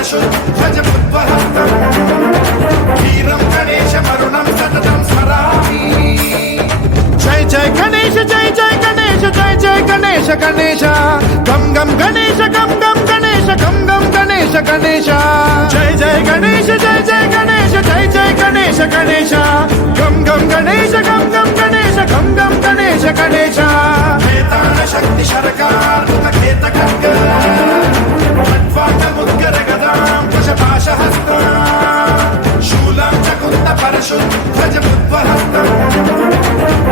परशुध्वजमुद्वहस्तम् वीरं गणेशमरुणं सततं स्मरामि। जय जय गणेश जय जय गणेश जय जय गणेश गणेश गम गम गणेश गम गम गणेश गम गम गणेश गणेश जय जय गणेश जय जय गणेश जय जय गणेश गणेश गम गम गणेश गम गम गणेश गम गम गणेश गणेश वेदान शक्ति शरकार खेत खड्ग खड्वांगमुद्गर गदां कुशपाशहस्तां शूलं च कुन्द परशुध्वजमुद्वहस्तम्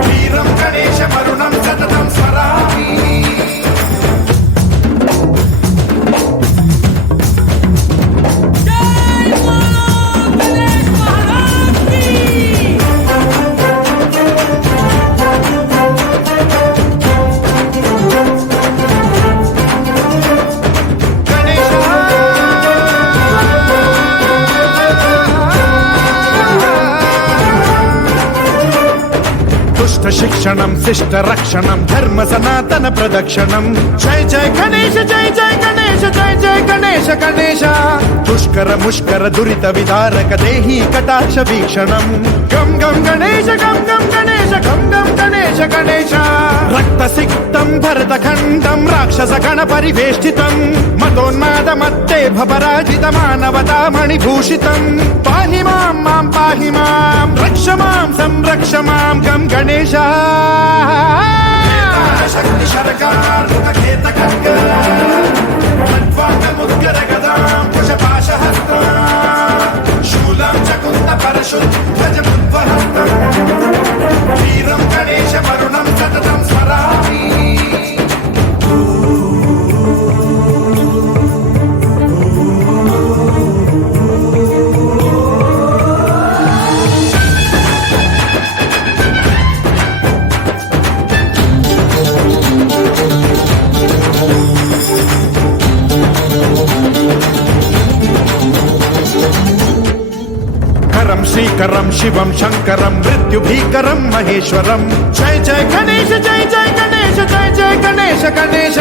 वीरं गणेशमरुणं सततं स्मरामि। शिक्षणं शिष्ट रक्षणं धर्म सनातन प्रदक्षिणं जय जय गणेश जय जय गणेश जय जय गणेश गणेश दुष्कर मुष्कर दुरित विदारक देहि कटाक्ष वीक्षणं गम गम गणेश गम गम गणेश गम गम गणेश गणेश रक्त सिक्तं भरतखण्डं राक्षस गण परिवेष्टितं मदोन्माद मत्ते भपराजित मानवता मणिभूषितं पाहि मां मां पाहि मां रक्ष मां संरक्ष मां गम गणेश शक्ति शरकार खेत खड्ग खड्वांगमुद्गर गदां कुशपाशहस्तां शूलं च कुन्द परशुध्वजमुद्वहस्तम् वीरं गणेशमरुणं सततं स्मरामि। श्रीकरं शिवं शंकरं मृत्युभीकरं महेश्वरं जय जय गणेश जय जय गणेश जय जय गणेश गणेश